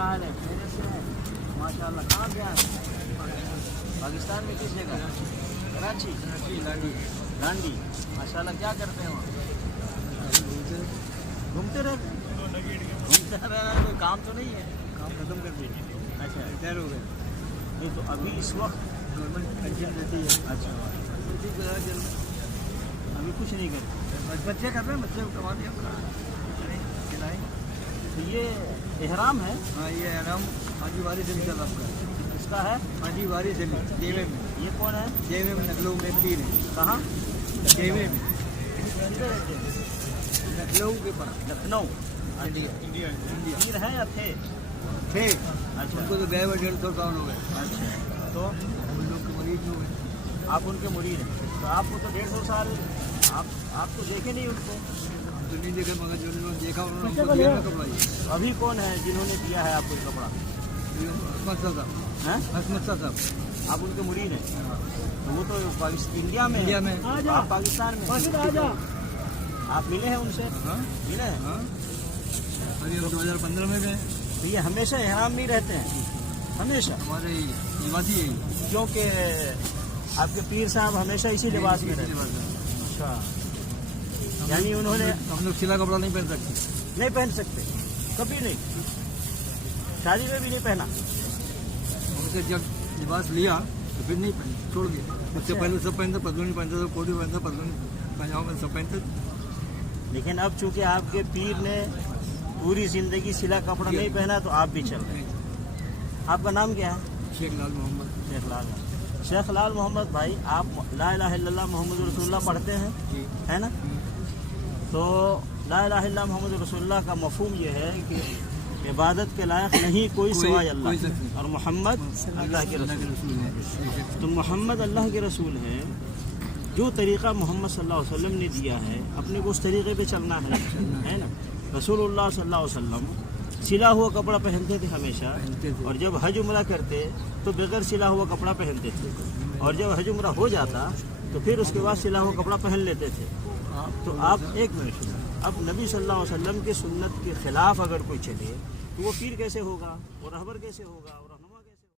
کیا حال ہے؟ خیریت سے ہے؟ ماشاء اللہ. کہاں سے آئے؟ پاکستان میں کس جگہ؟ کراچی. لانڈی. ماشاء اللہ. کیا کرتے ہیں وہاں؟ گھومتے رہتے ہیں. گھومتے رہنا کوئی کام تو نہیں ہے؟ کام ختم کر دیے. اچھا ریٹائر ہو گئے. نہیں تو ابھی اس وقت گورنمنٹ پینشن دیتی ہے. اچھا ابھی کچھ نہیں کرتے. بچے کر رہے ہیں, بچے کو کما دیا کھلائیں. تو یہ احرام ہے. ہاں یہ آرام حاجی وارث علی صاحب کا ہے. اس کا ہے. حاجی وارث علی جیوے میں. یہ کون ہے؟ جیوے میں لکھنؤ میں پیر ہے. کہاں؟ جیوے میں کدھر رہتے ہیں؟ لکھنؤ کے پاس. لکھنؤ. انڈیا. پیر ہیں یا تھے؟ تھے اچھا ان کو تو گئے ہوئے 150 سال ہو گئے. اچھا. تو ہم لوگ کے مریض جو ہیں آپ ان کے مرید ہیں. تو آپ کو تو 150 سال آپ تو دیکھے نہیں ان کو. ہم تو نہیں دیکھے, مگر جو انہوں نے دیکھا انہوں نے ہم کو دیا نا کپڑا. تو ابھی کون ہے جنہوں نے دیا ہے آپ کو یہ کپڑا؟ حسمت صاحب. ہیں؟ حسمت صاحب. آپ ان کے مرید ہیں. تو وہ تو انڈیا میں انڈیا ہے. میں. آپ پاکستان میں ہیں. آپ ملے ہیں ان سے؟ ہاں ملے ہیں. ہاں ابھی ہم 2015 میں گئے. تو یہ ہمیشہ احرام میں رہتے ہیں ہمیشہ, ہمارے نواسی ہے. کیونکہ آپ کے پیر صاحب ہمیشہ اسی لباس میں رہتے ہیں. اچھا. یعنی انہوں نے ہم لوگ سلا کپڑا نہیں پہن سکتے. نہیں پہن سکتے کبھی نہیں, شادی میں بھی نہیں پہنا. ان سے جب لباس لیا تو پھر نہیں پہن, چھوڑ دیا. اس سے پہلے سب پہنتا, پتلونی پہنتا تھا, کوٹی پہنتا, پتلونی پاجامہ میں سب پہنتے. لیکن اب چونکہ آپ کے پیر نے پوری زندگی سلا کپڑا نہیں پہنا تو آپ بھی چل رہے ہیں. آپ کا نام کیا ہے؟ شیخ لال محمد. شیخ لال. شیخ لال محمد بھائی, آپ لا الہ الا اللہ محمد رسول اللہ پڑھتے ہیں جی. ہے نا؟ تو لا الہ الا اللہ محمد رسول اللہ کا مفہوم یہ ہے کہ عبادت کے لائق نہیں کوئی سوائے اللہ, اور محمد اللہ کے رسول. تو محمد اللہ کے رسول ہے. جو طریقہ محمد صلی اللہ علیہ وسلم نے دیا ہے اپنے کو اس طریقے پہ چلنا ہے نا. رسول اللہ صلی اللہ علیہ وسلم سلا ہوا کپڑا پہنتے تھے ہمیشہ, اور جب حج عمرہ کرتے تو بغیر سلا ہوا کپڑا پہنتے تھے, اور جب حج عمرہ ہو جاتا تو پھر اس کے بعد سلا ہوا کپڑا پہن لیتے تھے. تو آپ ایک منٹ, اب نبی صلی اللہ علیہ وسلم کی سنت کے خلاف اگر کوئی چلے تو وہ پیر کیسے ہوگا, وہ رہبر کیسے ہوگا؟